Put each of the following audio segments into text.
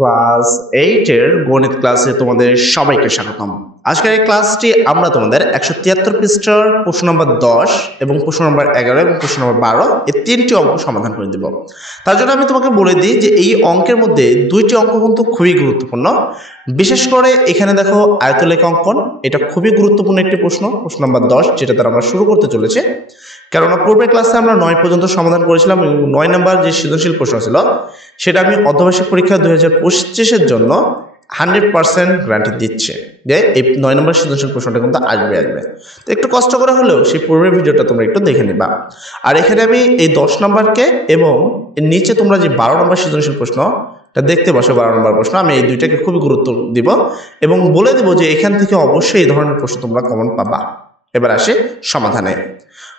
Class 8 এর গণিত ক্লাসে তোমাদের সবাইকে স্বাগতম। আজকের এই ক্লাসটি আমরা তোমাদের 173 পৃষ্ঠার প্রশ্ন নম্বর 10 এবং প্রশ্ন নম্বর 11 এবং প্রশ্ন নম্বর 12 এই তিনটি অঙ্ক সমাধান করে দেব। তার জন্য আমি তোমাকে বলে দিই যে এই অঙ্কের মধ্যে দুইটি অঙ্ক কিন্তু খুবই গুরুত্বপূর্ণ। বিশেষ করে এখানে দেখো আয়তলেখ অঙ্কন, এটা খুবই গুরুত্বপূর্ণ একটি প্রশ্ন নম্বর 10, যেটা দ্বারা আমরা শুরু করতে চলেছে। কেননা পূর্বের ক্লাসে আমরা 9 পর্যন্ত সমাধান করেছিলাম এবং 9 নম্বর যে সৃজনশীল প্রশ্ন ছিল সেটা আমি অর্ধবার্ষিক পরীক্ষা 2025-এর জন্য 100% গ্যারান্টি দিচ্ছে যে এই 9 নম্বর সৃজনশীল প্রশ্নটা কিন্তু আসবে। তো একটু কষ্ট করে হলেও সেই পূর্বের ভিডিওটা তোমরা একটু দেখে নিবা। আর এখানে আমি এই 10 নম্বরকে এবং এর নিচে তোমরা যে 12 নম্বর সৃজনশীল প্রশ্নটা দেখতে পাচ্ছ, 12 নম্বর প্রশ্ন, আমি এই দুইটাকে খুবই গুরুত্ব দিব এবং বলে দেব যে এখান থেকে অবশ্যই এই ধরনের প্রশ্ন তোমরা কমন পাবা। এবার আসি সমাধানে।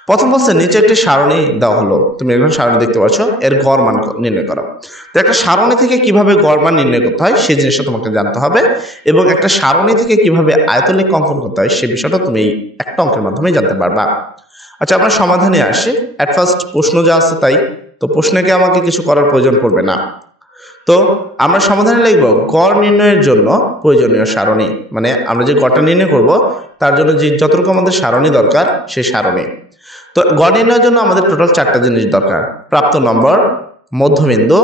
প্রথম বলছে নিচে একটি সারণী দেওয়া হলো, তুমি এখন সারণী দেখতে পাচ্ছ, এর গড় মান নির্ণয় করো। তো একটা সারণী থেকে কিভাবে গড় মান নির্ণয় করতে হয় সেই জিনিসটা তোমাকে জানতে হবে এবং একটা সারণী থেকে কিভাবে আয়তলেখ অঙ্কন করতে হয় সেই বিষয়টা তুমি এই একটা অঙ্কের মাধ্যমে জানতে পারবা। আচ্ছা, আমরা সমাধানে আসি। অ্যাট ফার্স্ট প্রশ্ন যা আছে তাই, তো প্রশ্নকে আমাকে কিছু করার প্রয়োজন পড়বে না। তো আমরা সমাধানে লিখব গড় নির্ণয়ের জন্য প্রয়োজনীয় সারণী, মানে আমরা যে গড়টা নির্ণয় করব তার জন্য যে যতটুকু আমাদের সারণী দরকার সেই সারণী। তো গড় নির্ণয়ের জন্য আমাদের টোটাল 4টা জিনিস দরকার: প্রাপ্ত নম্বর, মধ্যবিন্দু,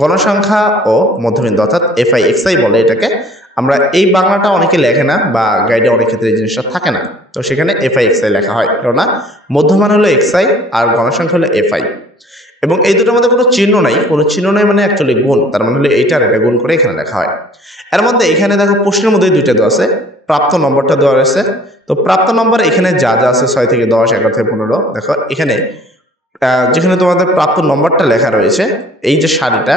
গণসংখ্যা ও মধ্যবিন্দু, অর্থাৎ এফআই এক্সআই বলে এটাকে। আমরা এই বাংলাটা অনেকে লেখে না বা গাইডে অনেক ক্ষেত্রে এই জিনিসটা থাকে না, তো সেখানে এফআই এক্সআই লেখা হয়, কেননা মধ্যমান হলো এক্সআই আর গণসংখ্যা হলো এফআই। এবং এই দুটোর মধ্যে কোনো চিহ্ন নাই মানে অ্যাকচুয়ালি গুণ, তার মানে হলো এইটার এটা গুণ করে এখানে লেখা হয়। এর মধ্যে এখানে দেখো প্রশ্নের মধ্যে দুইটা দেওয়া আছে, প্রাপ্ত নম্বরটা দেওয়া রয়েছে। তো প্রাপ্ত নম্বর এখানে যা যা আছে 6 থেকে 10, 11 থেকে 15, দেখো এখানে যেখানে তোমাদের প্রাপ্ত নম্বরটা লেখা রয়েছে এই যে সারিটা,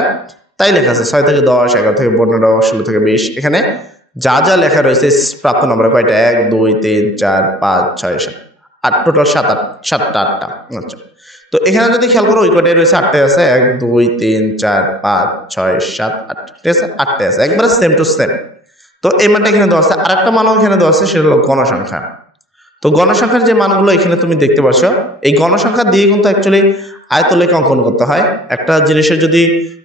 তাই লেখা আছে 6 থেকে 10, 11 থেকে 15, 16 থেকে 20। এখানে যা যা লেখা রয়েছে প্রাপ্ত নম্বর কয়টা, 1 2 3 4 5 6 7 8, টোটাল 7টা 8টা। আচ্ছা, তো এখানে যদি খেয়াল করো ওই কটাই রয়েছে, 8টাই আছে, 1 2 3 4 5 6 7 8, ঠিক আছে, 8টাই আছে, একবারে সেম টু সেম। তো এই মানটা এখানে দেওয়া আছে। আর একটা মানও এখানে দেওয়া আছে, সেটা হলো গণসংখ্যা। তো গণসংখ্যার যে মানগুলো এখানে তুমি দেখতে পাচ্ছ, এই গণসংখ্যা দিয়ে কিন্তু অ্যাকচুয়ালি আয়তলেখ অঙ্কন করতে হয়। একটা জিনিসের যদি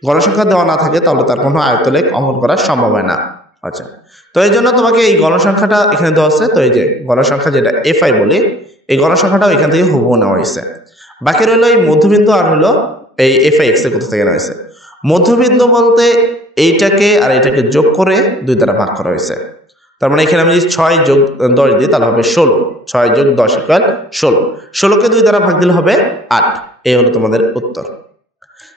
গণসংখ্যা দেওয়া না থাকে তাহলে তার কোনো আয়তলেখ অঙ্কন করা সম্ভব হয় না। আচ্ছা, তো এই জন্য তোমাকে এই গণসংখ্যাটা এখানে দেওয়া আছে। তো এই যে গণসংখ্যা যেটা এফআই বলি, এই গণসংখ্যাটাও এখান থেকে হুবহু নেওয়া হয়েছে। বাকি রইল এই মধ্যবিন্দু আর হলো এই এফআই এক্স এর কোথা থেকে নেওয়া হয়েছে। মধ্যবিন্দু বলতে এইটাকে আর এটাকে যোগ করে 2 দ্বারা ভাগ করা হয়েছে। তার মানে এখানে আমি যদি 6 যোগ 10 দিই তাহলে হবে 16, 6 যোগ 10 ইকুয়াল 16, 16কে 2 দ্বারা ভাগ দিলে হবে 8। এই হলো তোমাদের উত্তর।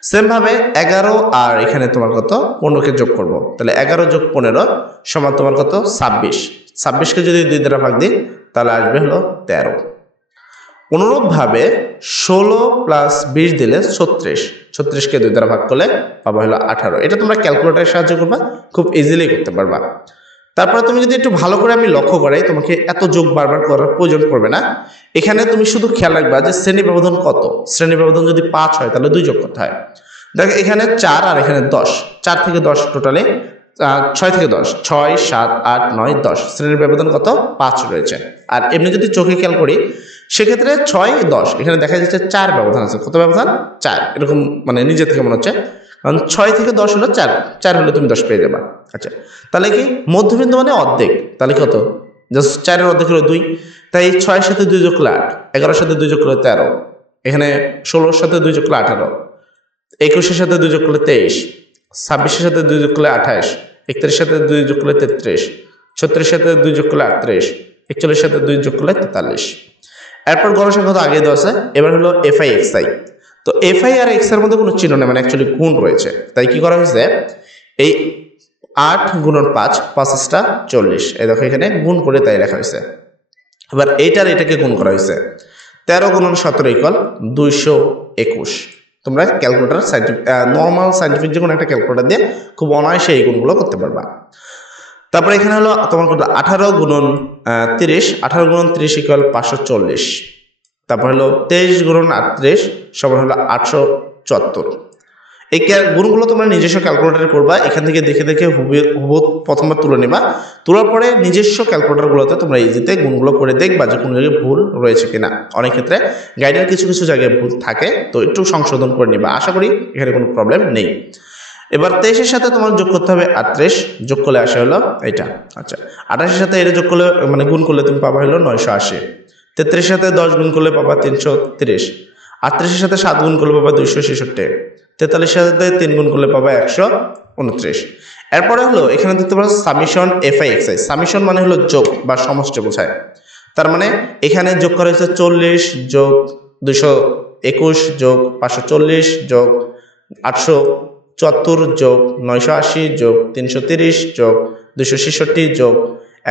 সেম ভাবে 11 আর এখানে তোমার কত, 15কে যোগ করব, তাহলে 11 যোগ 15 সমান তোমার কত, 26। 26কে যদি 2 দ্বারা ভাগ দিই তাহলে আসবে হলো 13। অনুরূপভাবে 16 প্লাস 20 দিলে 36, 36কে 2 দ্বারা ভাগ করলে পাবা হলো 18। এটা তোমরা ক্যালকুলেটরের সাহায্য করবা, খুব ইজিলি করতে পারবা। তারপরে তুমি যদি একটু ভালো করে আমি লক্ষ্য করাই, তোমাকে এত যোগ বারবার করার প্রয়োজন পড়বে না। এখানে তুমি শুধু খেয়াল রাখবা যে শ্রেণী ব্যবধান কত। শ্রেণী ব্যবধান যদি 5 হয় তাহলে 2 যোগ করতে হয়। দেখো এখানে 4 আর এখানে 10, 4 থেকে 10 টোটালি 6 থেকে 10, 6 7 8 9 10, শ্রেণীর ব্যবধান কত, 5 রয়েছে। আর এমনি যদি চোখে খেয়াল করি সেক্ষেত্রে 6 10 এখানে দেখা যাচ্ছে 4 ব্যবধান আছে। কত ব্যবধান, 4, এরকম মানে নিজে থেকে মনে হচ্ছে, কারণ 6 থেকে 10 হলো 4 হলে তুমি 10 পেয়ে যাবা। আচ্ছা, তাহলে কি মধ্যবিন্দু মানে অর্ধেক, তাহলে কত, জাস্ট 4 এর অর্ধেক হলো 2, তাই 6 এর সাথে 2 যোগ করলে 8, 11 এর সাথে 2 যোগ করলে 13, এখানে 16 এর সাথে 2 যোগ করলে 18, 21 এর সাথে 2 যোগ করলে 23, 26 এর সাথে 2 যোগ করলে 28, 31 এর সাথে 2 যোগ করলে 33, 36 এর সাথে 2 যোগ করলে 38, 41 এর সাথে 2 যোগ করলে 43। এরপর গণসংখ্যা তো আগেই দেওয়া আছে। এবার হলো এফআই এক্সআই। তো এফআই আর এক্স এর মধ্যে কোনো চিহ্ন নেই, মানে অ্যাকচুয়ালি গুণ রয়েছে। তাই কি করা হয়েছে, এই 8 গুণন 5, 5টা 40, এই দেখো এখানে গুণ করে তাই লেখা হয়েছে। এবার এইটার এটাকে গুণ করা হয়েছে, 13 গুণন 17 ইকুয়াল 221। তোমরা ক্যালকুলেটর নর্মাল সাইন্টিফিক যে কোনো একটা ক্যালকুলেটর দিয়ে খুব অনায়াসে এই গুণগুলো করতে পারবা। তারপরে এখানে হলো তোমার কত, 18 গুণন 30, 18 গুণন 30 ইকুয়াল 540। তারপর হলো 23 গুণন 38 সমান হলো 874। এই গুণগুলো তোমরা নিজস্ব ক্যালকুলেটরে করবা, এখান থেকে দেখে দেখে হুবহু প্রথমবার তুলে নেবা। তোলার পরে নিজস্ব ক্যালকুলেটরগুলোতে তোমরা ইজিতে গুণগুলো করে দেখবা যে কোনো জায়গায় ভুল রয়েছে কিনা। অনেক ক্ষেত্রে গাইডের কিছু কিছু জায়গায় ভুল থাকে, তো একটু সংশোধন করে নিবা। আশা করি এখানে কোনো প্রবলেম নেই। এবার 23-এর সাথে তোমার যোগ করতে হবে 38, যোগ করলে আসে হলো এটা। আচ্ছা, 28-এর সাথে এটা যোগ করলে মানে গুণ করলে তুমি পাবা হলো 980। 33-এর সাথে 10 গুণ করলে পাবা 330। 38-এর সাথে 7 গুণ করলে পাবা 266। 43-এর সাথে 3 গুণ করলে পাবা 129। এরপরে হলো এখানে দেখতে পাচ্ছ সামিশন এফআই এক্সআই। সামিশন মানে হলো যোগ বা সমষ্টি বোঝায়। তার মানে এখানে যোগ করা হয়েছে 40 যোগ 221 যোগ 540 যোগ 874 যোগ 980 যোগ 330 যোগ 266 যোগ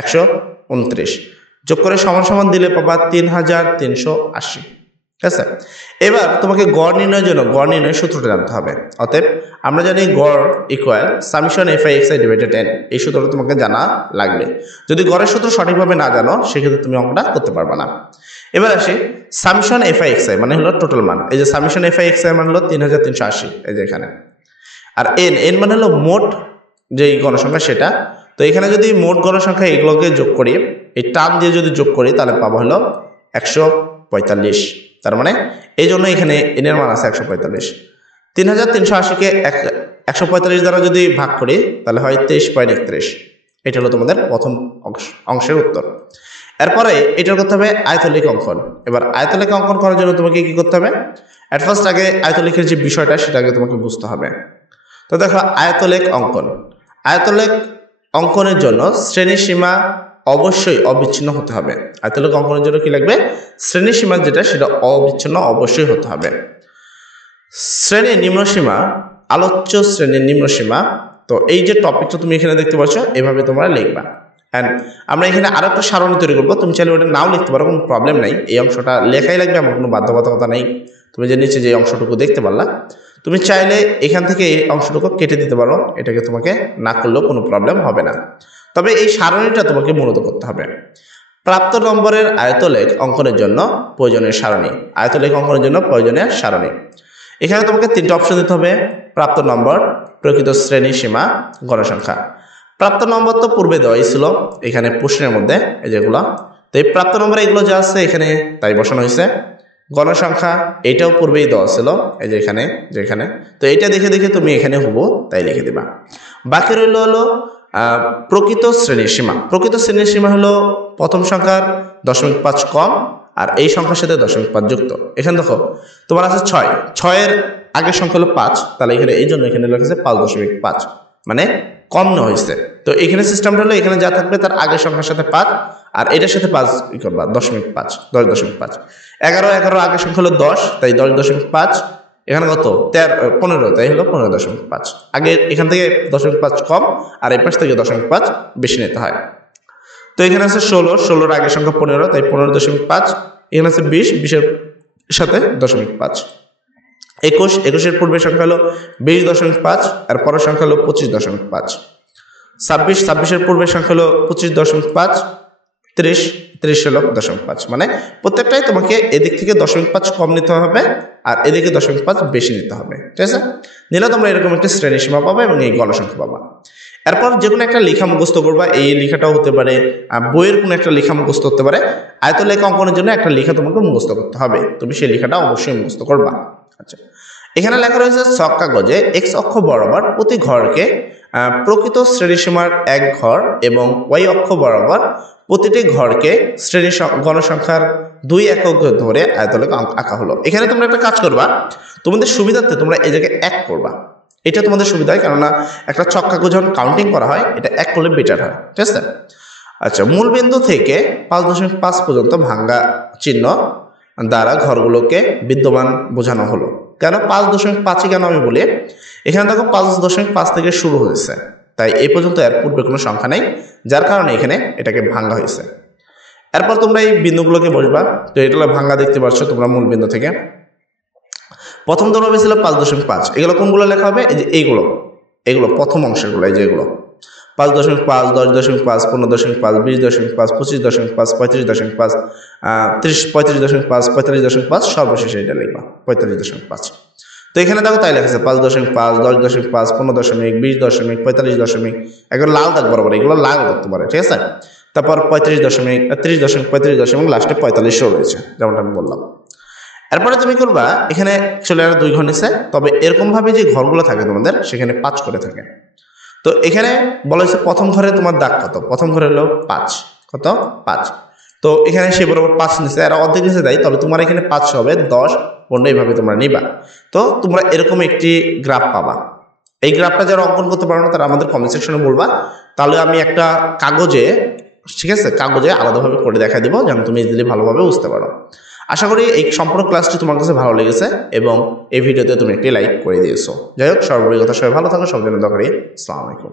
129 যোগ করে সমান সমান দিলে পাবা 3380। ঠিক আছে, এবার তোমাকে গড় নির্ণয়ের জন্য গড় নির্ণয়ের সূত্রটা জানতে হবে। অতএব আমরা জানি গড় equal summation FI XI divided N. এই সূত্রটা তোমাকে জানা লাগবে। যদি গড়ের সূত্র সঠিকভাবে না জানো সেক্ষেত্রে তুমি অঙ্কটা করতে পারবে না। এবার আসি সামিশন এফআই এক্সআই মানে হলো টোটাল মান। এই যে সামিশন এফআই এক্সআই মানে হলো 3380, এই যে এখানে। আর এন এন মানে হলো মোট যেই গণসংখ্যা সেটা। তো এখানে যদি মোট গণসংখ্যা এগুলোকে যোগ করি, এই টার্ম দিয়ে যদি যোগ করি তাহলে পাবো হলো 145। তার মানে এই জন্য এখানে এন এর মান আছে 145। 3380-কে 145 দ্বারা যদি ভাগ করি তাহলে হয় 23.31। এটা হলো তোমাদের প্রথম অংশের উত্তর। এরপরে এটা করতে হবে আয়তলেখ অঙ্কন। এবার আয়তলেখ অঙ্কন করার জন্য তোমাকে কি করতে হবে? এট ফার্স্ট আগে আয়তলেখের যে বিষয়টা সেটাকে তোমাকে বুঝতে হবে। তো দেখো আয়তলেখ অঙ্কন। আয়তলেখ অঙ্কনের জন্য শ্রেণী সীমা অবশ্যই অবিচ্ছিন্ন হতে হবে। আয়তলেখ অঙ্কনের জন্য কি লাগবে? শ্রেণী সীমা যেটা সেটা অবিচ্ছিন্ন অবশ্যই হতে হবে। শ্রেণীর নিম্নসীমা, আলোচ্য শ্রেণীর নিম্নসীমা। তো এই যে টপিকটা তুমি এখানে দেখতে পাচ্ছ এভাবে তোমরা লিখবা। অ্যান্ড আমরা এখানে আরো একটা সারণী তৈরি করবো। তুমি চাইলে ওটা নাও লিখতে পারো, কোনো প্রবলেম নাই। এই অংশটা লেখাই লাগবে এমন কোনো বাধ্যবাধকতা নেই। তুমি যে নিচে যে অংশটুকু দেখতে পারলা, তুমি চাইলে এখান থেকে এই অংশটুকু কেটে দিতে পারো। এটাকে তোমাকে না করলেও কোনো প্রবলেম হবে না। তবে এই সারণীটা তোমাকে মূলত করতে হবে। প্রাপ্ত নম্বরের আয়তলেখ অঙ্কনের জন্য প্রয়োজনীয় সারণী। আয়তলেখ অঙ্কনের জন্য প্রয়োজনীয় সারণী। এখানে তোমাকে 3টা অপশন দিতে হবে: প্রাপ্ত নম্বর, প্রকৃত শ্রেণী সীমা, গণসংখ্যা। প্রাপ্ত নম্বর তো পূর্বে দেওয়াই ছিল এখানে প্রশ্নের মধ্যে, এই যেগুলো। তো এই প্রাপ্ত নম্বর এগুলো যা আছে এখানে তাই বসানো হয়েছে। গণসংখ্যা এটাও পূর্বেই দেওয়া ছিল, এই যে এখানে যেখানে। তো এটা দেখে দেখে তুমি এখানে হুবহু তাই লিখে দিবা। বাকি রইল হলো প্রকৃত শ্রেণীর সীমা। প্রকৃত শ্রেণীর সীমা হলো প্রথম সংখ্যার 0.5 কম আর এই সংখ্যার সাথে 0.5 যুক্ত। এখানে দেখো তোমার আছে 6, 6-এর আগের সংখ্যা হলো 5, তাহলে এখানে এই জন্য এখানে লেখা 5.5 মানে কম নেওয়া হয়েছে। তো এখানে সিস্টেমটা হলো এখানে যা থাকবে তার আগের সংখ্যার সাথে 5 আর এটার সাথে 5 ই করবা 0.5, 10.5। 11 আগের সংখ্যা হলো 10, তাই 10.5। এখানে কত 15, তাই হলো 15.5। আগে এখান থেকে 0.5 কম আর এই পাশ থেকে 0.5 বেশি নিতে হয়। তো এখানে আছে 16, 16-এর আগের সংখ্যা 15, তাই 15.5। এখানে আছে 20, 20-এর সাথে 0.5। 21, 21-এর পূর্বের সংখ্যা হলো 20.5 আর পরের সংখ্যা হলো 25.5। 26, 26-এর পূর্বের সংখ্যা হলো 25.5। 30, 30 হলো 0.5। মানে প্রত্যেকটাই তোমাকে এদিক থেকে 0.5 কম নিতে হবে আর এদিকে 0.5 বেশি নিতে হবে। ঠিক আছে, নিলে তোমরা এরকম একটা শ্রেণী সীমা পাবে এবং এই গণসংখ্যা পাবা। এরপর যে কোনো একটা লেখা মুখস্থ করবা। এই লেখাটাও হতে পারে বইয়ের কোনো একটা লেখা মুখস্থ হতে পারে। আয়তলেখ অঙ্কনের জন্য একটা লেখা তোমাকে মুখস্থ করতে হবে, তুমি সেই লেখাটা অবশ্যই মুখস্থ করবা। আচ্ছা, এখানে লেখা রয়েছে ছক কাগজে এক্স অক্ষ বরাবর প্রতি ঘরকে প্রকৃত শ্রেণীসীমার এক ঘর এবং ওয়াই অক্ষ বরাবর প্রতিটি ঘরকে শ্রেণী গণসংখ্যার 2 একক ধরে আয়তলেখ আঁকা হলো। এখানে তোমরা একটা কাজ করবা, তোমাদের সুবিধার্থে তোমরা এই জায়গায় 1 করবা। এটা তোমাদের সুবিধা হয়, কেননা একটা ছক কাগজ যখন কাউন্টিং করা হয় এটা 1 করলে বেটার হয়। ঠিক আছে। আচ্ছা, মূল বিন্দু থেকে 5.5 পর্যন্ত ভাঙ্গা চিহ্ন দ্বারা ঘরগুলোকে বিদ্যমান বোঝানো হলো। কেন 5.5 কেন আমি বলি, এখানে দেখো 5.5 থেকে শুরু হয়েছে, তাই এই পর্যন্ত এর পূর্বে কোনো সংখ্যা নেই, যার কারণে এখানে এটাকে ভাঙ্গা হয়েছে। এরপর তোমরা এই বিন্দুগুলোকে বসবা। তো এটা হলো ভাঙ্গা, দেখতে পাচ্ছ তোমরা মূল বিন্দু থেকে। প্রথম দৈর্ঘ্য ছিল 5.5। এগুলো কোনগুলো লেখা হবে? এই যে এইগুলো, এগুলো প্রথম অংশগুলো, এই যে এগুলো 5.5, 10.5, 15.5, 20.5, 25.5, 35.5, 30, 35.5, 45.5, সর্বশেষ এটা লিখবা 45.5। তো এখানে দেখো তাই লেখা আছে 5.5, 10.5, 15, 20, 45, এগুলো লাল দাগ বরাবর, এগুলো লাল রাখতে পারে। ঠিক আছে। তারপর 35, 30, 35 এবং লাস্টে 45 রয়েছে, যেমনটা আমি বললাম। এরপরে তুমি করবা এখানে চলে আর 2 ঘর নিচে, তবে এরকমভাবে যে ঘরগুলো থাকে তোমাদের সেখানে 5 করে থাকে। তো এখানে বলা হয়েছে প্রথম ঘরে তোমার দাগ কত, প্রথম ঘরে হলো 5, কত 5। তো এখানে সে বরাবর 5 নিচে, এরা অর্ধেক নিচে দেয়, তবে তোমার এখানে 5 হবে 10 15 এইভাবে তোমরা নিবা। তো তোমরা এরকম একটি গ্রাফ পাবা। এই গ্রাফটা যারা অঙ্কন করতে পারো না তারা আমাদের কমেন্ট সেকশনে বলবা, তাহলে আমি একটা কাগজে, ঠিক আছে, কাগজে আলাদাভাবে করে দেখা দিব যেন তুমি ইজিলি ভালোভাবে বুঝতে পারো। আশা করি এই সম্পূর্ণ ক্লাসটি তোমার কাছে ভালো লেগেছে এবং এই ভিডিওতে তুমি একটি লাইক করে দিয়েছো। যাই হোক, সর্বোপরি কথা, সবাই ভালো থাকো, সব জন্য দরকারি। আসসালামু আলাইকুম।